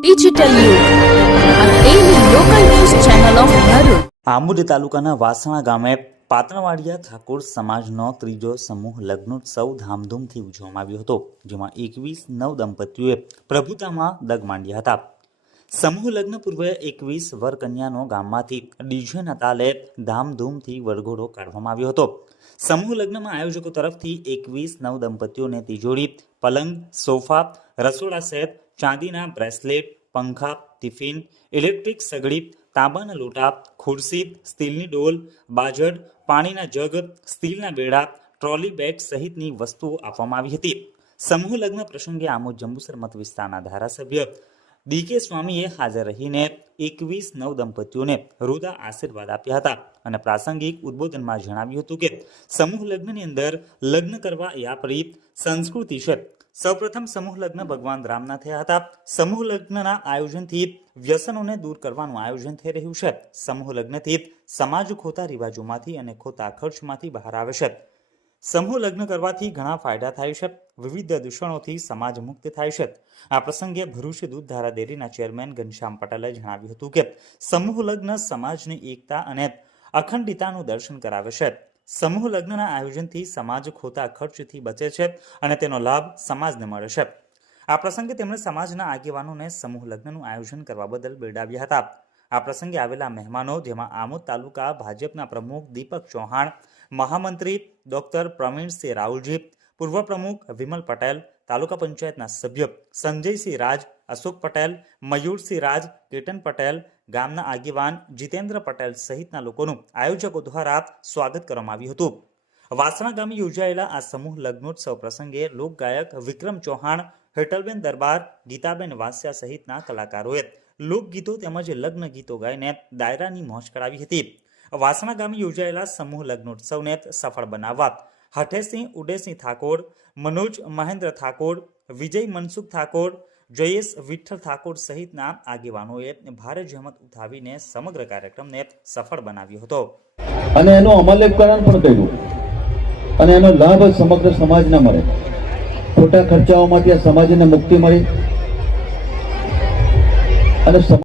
Digital યુગ તાલુકાના વાસણા ગામે પાતણવાડિયા ઠાકોર સમાજનો ત્રીજો સમૂહ લગ્નોત્સવ ધામધૂમથી ઉજવવામાં આવ્યો હતો, જેમાં એકવીસ નવ દંપતીઓએ પ્રભુતામાં દગ માંડ્યા હતા. સમૂહ લગ્ન પૂર્વે એકવીસ વર કન્યાનો ગામમાંથી ડીજેના તાલે ધામધૂમથી વરઘોડો કાઢવામાં આવ્યો હતો. સમૂહ લગ્નમાં આયોજકો તરફથી એકવીસ નવ દંપતીઓને તિજોરી, પલંગ, સોફા, રસોડા સેટ, ચાંદીના બ્રેસલેટ, પંખા, ટિફિન, ઇલેક્ટ્રિક સગડી, તાંબાના લોટા, ખુરશી, સ્ટીલની ડોલ, બાજડ, પાણીના જગ, સ્ટીલના બેડા, ટ્રોલી બેગ સહિતની વસ્તુઓ આપવામાં આવી હતી. સમૂહ લગ્ન પ્રસંગે આમોદ જંબુસર મત વિસ્તારના ધારાસભ્ય ડી કે સ્વામીએ હાજર રહીને એકવીસ નવ દંપતીઓને હૃદય આશીર્વાદ આપ્યા હતા અને પ્રાસંગિક ઉદ્બોધનમાં જણાવ્યું હતું કે સમૂહ લગ્નની અંદર લગ્ન કરવા એ સંસ્કૃતિ છે. સૌપ્રથમ સમૂહ લગ્ન ભગવાન રામના થયા હતા. સમૂહ લગ્નના આયોજનથી વ્યસનોને દૂર કરવાનું આયોજન થઈ રહ્યું છે. સમૂહ લગ્નથી સમાજ ખોટા રિવાજોમાંથી અને ખોટા ખર્ચમાંથી બહાર આવે છે. સમૂહ લગ્ન કરવાથી ઘણા ફાયદા થાય છે. વિવિધ દૂષણોથી સમાજ મુક્ત થાય છે. આ પ્રસંગે ભરૂચ દૂધ ધારા ડેરીના ચેરમેન ઘનશ્યામ પટેલે જણાવ્યું હતું કે, સમૂહ લગ્ન સમાજની એકતા અને અખંડિતાનું દર્શન કરાવે છે. સમૂહ લગ્નના આયોજનથી સમાજ ખોટા ખર્ચથી બચે છે અને તેનો લાભ સમાજને મળે છે. આ પ્રસંગે તેમણે સમાજના આગેવાનોને સમૂહ લગ્નનું આયોજન કરવા બદલ બિરદાવ્યા હતા. આ પ્રસંગે આવેલા મહેમાનો, જેમાં આમોદ તાલુકા ભાજપના પ્રમુખ દીપક ચૌહાણ, મહામંત્રી ડોક્ટર પ્રવીણસિંહ રાહુલજી પૂર્વ પ્રમુખ વિમલ પટેલ, તાલુકા પંચાયતના સભ્ય સંજયસિંહ રાજ, અશોક પટેલ, મયુરસિંહ રાજ, કેતન પટેલ, ગામના આગેવાન જીતેન્દ્ર પટેલ સહિતના લોકોનું આયોજકો દ્વારા સ્વાગત કરવામાં આવ્યું હતું. વાસણા ગામે યોજાયેલા આ સમૂહ લગ્નોત્સવ પ્રસંગે લોકગાયક વિક્રમ ચૌહાણ હેટલબેન દરબાર, ગીતાબેન વાસ્યા સહિતના કલાકારોએ લોકગીતો તેમજ લગ્ન ગીતો ગાઈને દાયરાની મોજ કરાવી હતી. વાસણા ગામે યોજાયેલા સમૂહ લગ્નોત્સવને સફળ બનાવવા હઠેસિંહ, ઉડેસિંહ ઠાકોર, મનોજ મહેન્દ્ર ઠાકોર, વિજય મનસુખ ઠાકોર, જયેશ વિઠ્ઠલ ઠાકોર સહિતના આગેવાનોએ ભારે જહેમત ઉઠાવીને સમગ્ર કાર્યક્રમને સફળ બનાવ્યો હતો. અને એનું અમલીકરણ પણ કર્યું. અને એનો લાભ સમગ્ર સમાજને મળે. ખોટા ખર્ચાઓમાંથી આ સમાજને મુક્તિ મળી. અને